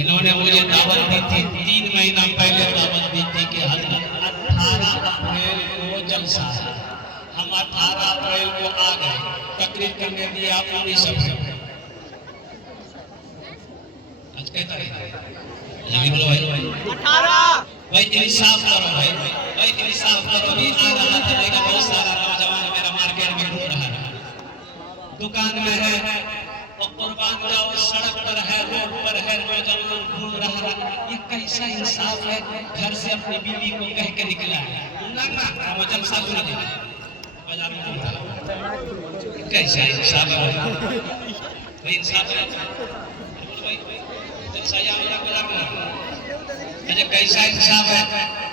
इन्होंने मुझे दावत दी थी 3 महीना पहले दावत दी थी कि हजरत 18 अप्रैल को जलसा है। हम 18 अप्रैल को आ गए, तकरीर करने दिया 19 अप्रैल। आज क्या तारीख है? जल्दी बोलो भाई। 18 भाई इंसाफ करो भाई, भाई इंसाफ करो। अभी आ रहा था मेरा बहुत सारा नौजवान मेरा मार्केट में घूम रहा है, दुकान में है और कुर्बान जाओ सड़क पर है, रोड पर है, नौजवान घूम रहा है। ये कैसा इंसाफ है? घर से अपनी बीवी को कह के निकला है ना ना वो जलसा सुना दे बाजार में घूम रहा। कैसा इंसाफ है भाई? इंसाफ है भाई? जलसा या बाजार में मुझे कैसा इंसाफ है?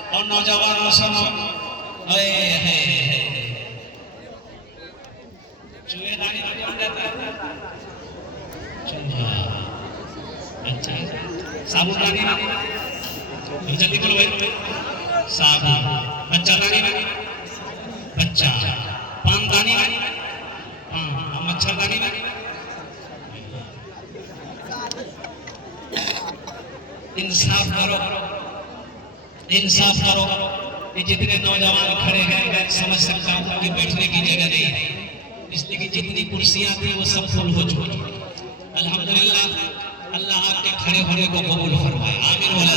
और नौजवानों सुनो, चूहेदानी कौन देता है? अच्छा साबुनदानी जल्दी बोलो भाई। साबुन, बच्चा दानी, बच्चा पानदानी, हाँ मच्छरदानी। इंसाफ करो, इंसाफ करो। ये जितने नौजवान खड़े हैं मैं समझ सकता हूँ कि बैठने की जगह नहीं है, इसलिए कि जितनी कुर्सियां थी वो सब फुल हो चुकी। अल्हम्दुलिल्लाह अल्लाह आपके खड़े होने को कबूल फरमाए, आमीन वाला।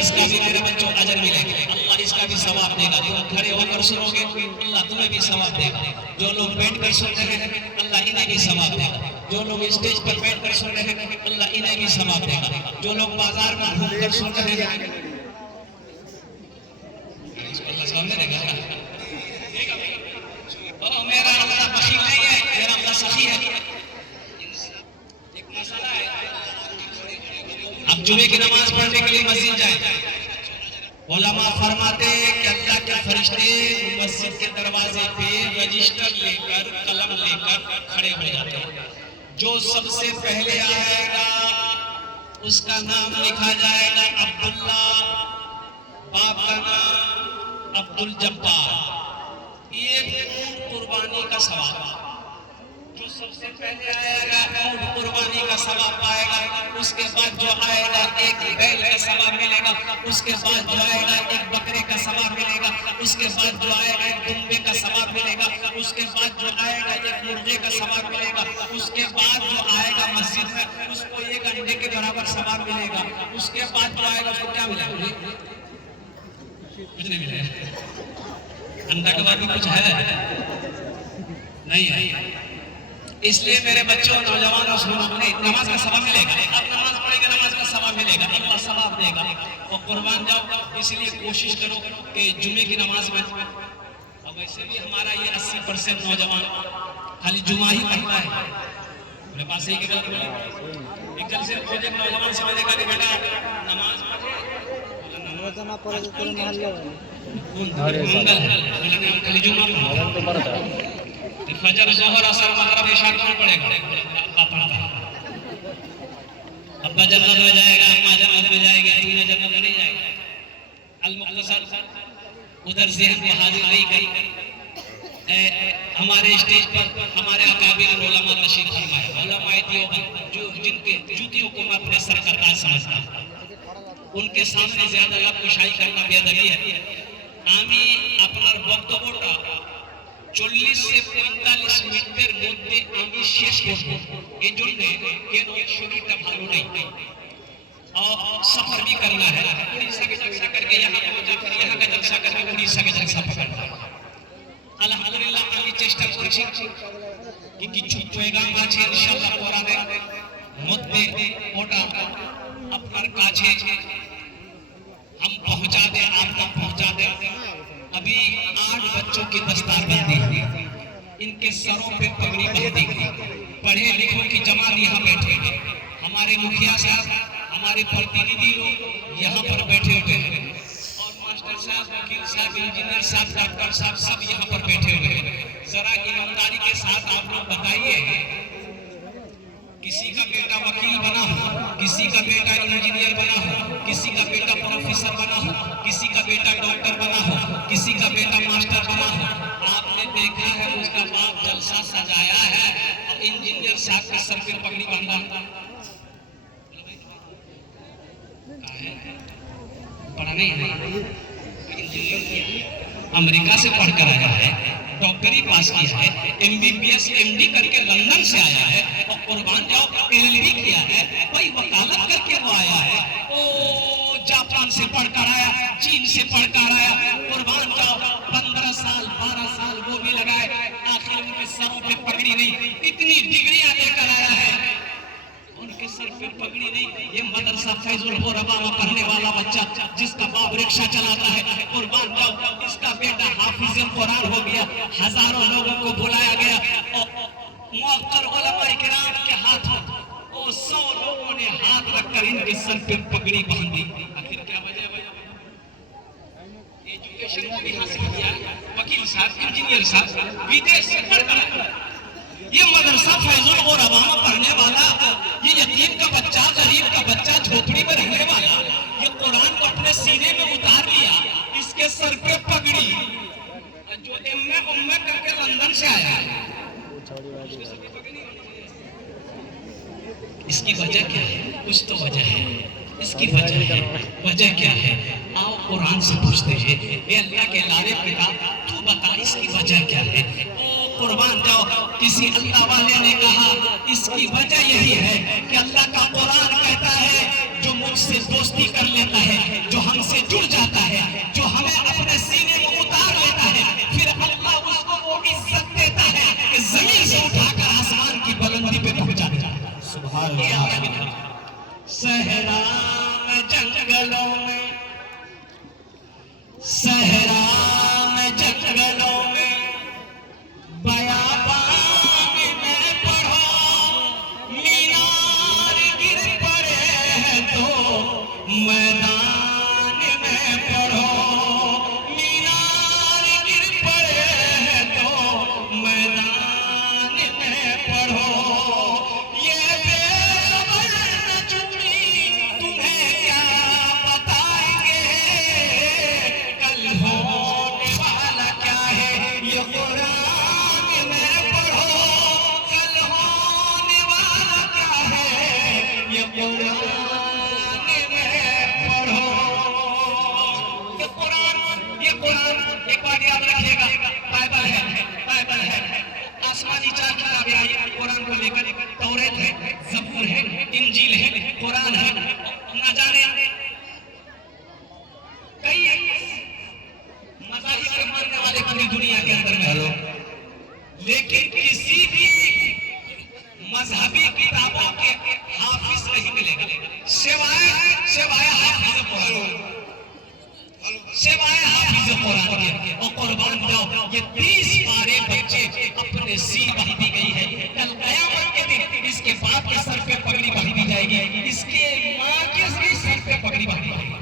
इसका भी मेरे बच्चों अजर मिलेगा, अल्लाह इसका भी सवाब देगा। जो खड़े होकर सुनोगे अल्लाह तुम्हें भी सवाब देगा, जो लोग बैठ कर सुन रहे हैं अल्लाह इन्हें भी सवाब देगा, जो लोग स्टेज पर बैठ कर सुन रहे हैं अल्लाह इन्हें भी सवाब देगा, जो लोग बाजार में घूम कर सुन रहे हैं अल्लाह सामने देगा। मेरा अल्लाह बखील नहीं है, मेरा अल्लाह सखी है। एक मसला है, अब जुमे की नमाज पढ़ने के लिए मस्जिद जाए, उलमा फरमाते हैं कि अल्लाह के फरिश्ते मस्जिद के दरवाजे पे रजिस्टर लेकर कलम लेकर खड़े हो जाते हैं। जो सबसे पहले आएगा उसका नाम लिखा जाएगा अब्दुल्ला, बाप का नाम अब्दुल जब्बार। एक कुर्बानी का सवाब, जो सबसे पहले आएगा ऊंट कुर्बानी का सवाब पाएगा। उसके बाद जो आएगा एक बैल का सवाब मिलेगा, उसके बाद जो आएगा एक बकरे का सवाब मिलेगा, उसके बाद जो आएगा एक दुम्बे का सवाब मिलेगा, उसके बाद जो आएगा एक मुर्गे का सवाब मिलेगा, उसके बाद जो आएगा मस्जिद में उसको एक अंडे के बराबर सवाब मिलेगा, उसके बाद जो आएगा उसको क्या मिलेगा? कुछ नहीं मिलेगा। अंडा के बाद भी कुछ है नहीं है। इसलिए मेरे बच्चों नौजवानों सुनो, नमाज का सवाब मिलेगा, अब नमाज पढ़ेगा नमाज का सवाब मिलेगा, अल्लाह सवाब देगा और कुर्बान जाओ। इसलिए कोशिश करो कि जुमे की नमाज में, और वैसे भी हमारा ये 80% नौजवान खाली जुमा ही पढ़ता है। मेरे पास एक कल से मुझे नौजवान समझेगा कि बेटा नमाज फजर जोहर असर मगरिब इशा कौन पढ़ेगा? अब्बा जन्नत में जाएगा, अम्मा जन्नत में जाएगी, तूने जन्नत में नहीं जाएगा। अल मुख्तसर उधर से हमने हाजिर नहीं करी। हमारे स्टेज पर हमारे अकाबिर उलमा तशरीफ फरमाए, उलमाए देवबंद जो जिनके जूतियों को मैं अपने सर का ताज समझता हूं, उनके सामने ज्यादा लफ्ज़ करना बेअदबी है। আমি আপনার বক্তব্যটা 40 से 45 মিনিটের মধ্যে আমি শেষ করব। এজন্য কেন শরীরটা ভালো নেই और सफर भी करना है, उड़ीसा के जलसा करके यहाँ पहुंचा, फिर यहाँ का जलसा करके उड़ीसा के जलसा पकड़ना है। আলহামদুলিল্লাহ আমি চেষ্টা করছি कि কিছু পয়গাম আছে ইনশাআল্লাহ কোরআনের মধ্যে ওটা আপনার কাছে हम पहुंचा दे, आप तक पहुंचा दे। अभी 8 बच्चों की दस्तारबंदी, इनके सरों पे पगड़ी बंदी, पढ़े लिखों की जमात यहाँ बैठे हैं, हमारे मुखिया साहब हमारे प्रतिनिधि लोग यहाँ पर बैठे हुए हैं और मास्टर साहब, वकील साहब, इंजीनियर साहब, डॉक्टर साहब सब यहाँ पर बैठे हुए हैं। जरा ईमानदारी के साथ आप लोग बताइए, किसी का बेटा वकील बना हो, किसी का बेटा इंजीनियर बना हो, किसी का बेटा प्रोफेसर बना हो, किसी का बेटा डॉक्टर बना हो, किसी का बेटा मास्टर बना हो, आपने देखा है उसका बाप जलसा सजाया है और इंजीनियर साहब के सर पे पगड़ी बांधा। नहीं है, अमेरिका से पढ़कर आया है, डॉक्टरी पास किया है, MBBS MD करके लंदन से आया है, और कुर्बान जाओ LLB किया है, भाई वकालत करके वो आया है, ओ जापान से पढ़कर आया, चीन से पढ़कर आया, कुर्बान जाओ 15 साल 12 साल वो भी लगाए, आखिर उनके सरों पे पगड़ी नहीं, इतनी डिग्रियां लेकर आया है, उनके सर पे पगड़ी नहीं। ये मदरसा फैजुल हुर्रमा में पढ़ने वाला बच्चा जिसका बाप रिक्शा चलाता है, कुर्बान जाओ इसका बेटा हाफिज कुरान हो गया, हजारों लोगों को बुलाया गया और मुअक्कर उलमा इकराम के हाथों वो 100 लोगों ने हाथ रखकर इनके सर पे पगड़ी बांधी। आखिर क्या वजह है? एजुकेशन को भी हासिल किया, वकील साहब, इंजीनियर साहब, विदेश से पढ़कर ये मदरसा फैजुल हुर्रमा में पढ़ने वाला, ये यतीम का बच्चा, गरीब का बच्चा, झोपड़ी में रहने वाला, ये कुरान को अपने सीने में उतार लिया, इसके सर पे पगड़ी, जो MA करके लंदन से आया, इसकी वजह क्या है? कुछ तो वजह है, इसकी वजह है, वजह क्या है? आओ कुरान से पूछते हैं, ये अल्लाह के लाले पिता तू बता इसकी वजह क्या है? कुर्बान जाओ किसी अल्लाह वाले ने कहा इसकी वजह यही है कि अल्लाह का कुरान कहता है जो मुझसे दोस्ती कर लेता है, जो हमसे जुड़ जाता है, जो हमें अपने सीने में उतार लेता है, फिर अल्लाह उसको वो इज्जत देता है कि जमीन से उठाकर आसमान की बुलंदी पे पहुंचा देता है। सुभान अल्लाह। सहरा में जंगलों में, सहरा में जंगलों में, बयाबान में पढ़ो, मीनार गिर पड़े हैं तो मैदान में पढ़ो, मीनार गिर पड़े हैं तो मैदान में पढ़ो, ये बेखबर नजूमी तुम्हें क्या बताएंगे, कल होने वाला क्या है ये कुरान एक बात याद रखिएगा, बाइबल है, बाइबल है, आसमानी 4 किताबें आई कुरान को लेकर, तौरात है, ज़बूर है, इंजील है, कुरान है, ना जाने कई मज़ाहिब के मानने वाले पूरी दुनिया के अंदर में, लेकिन किसी भी मजहबी किताबों के हाफिज नहीं मिलेगा सिवाय हाफिज कुरान, सिवाय हाफिज कुरान के। और कुर्बान जाओ ये 30 पारे बच्चे अपने सीन बांधी गई है, कल क़यामत के दिन इसके बाप के सर पे पगड़ी बांधी जाएगी, इसके माँ के सर पे पगड़ी बांधी जाएगी।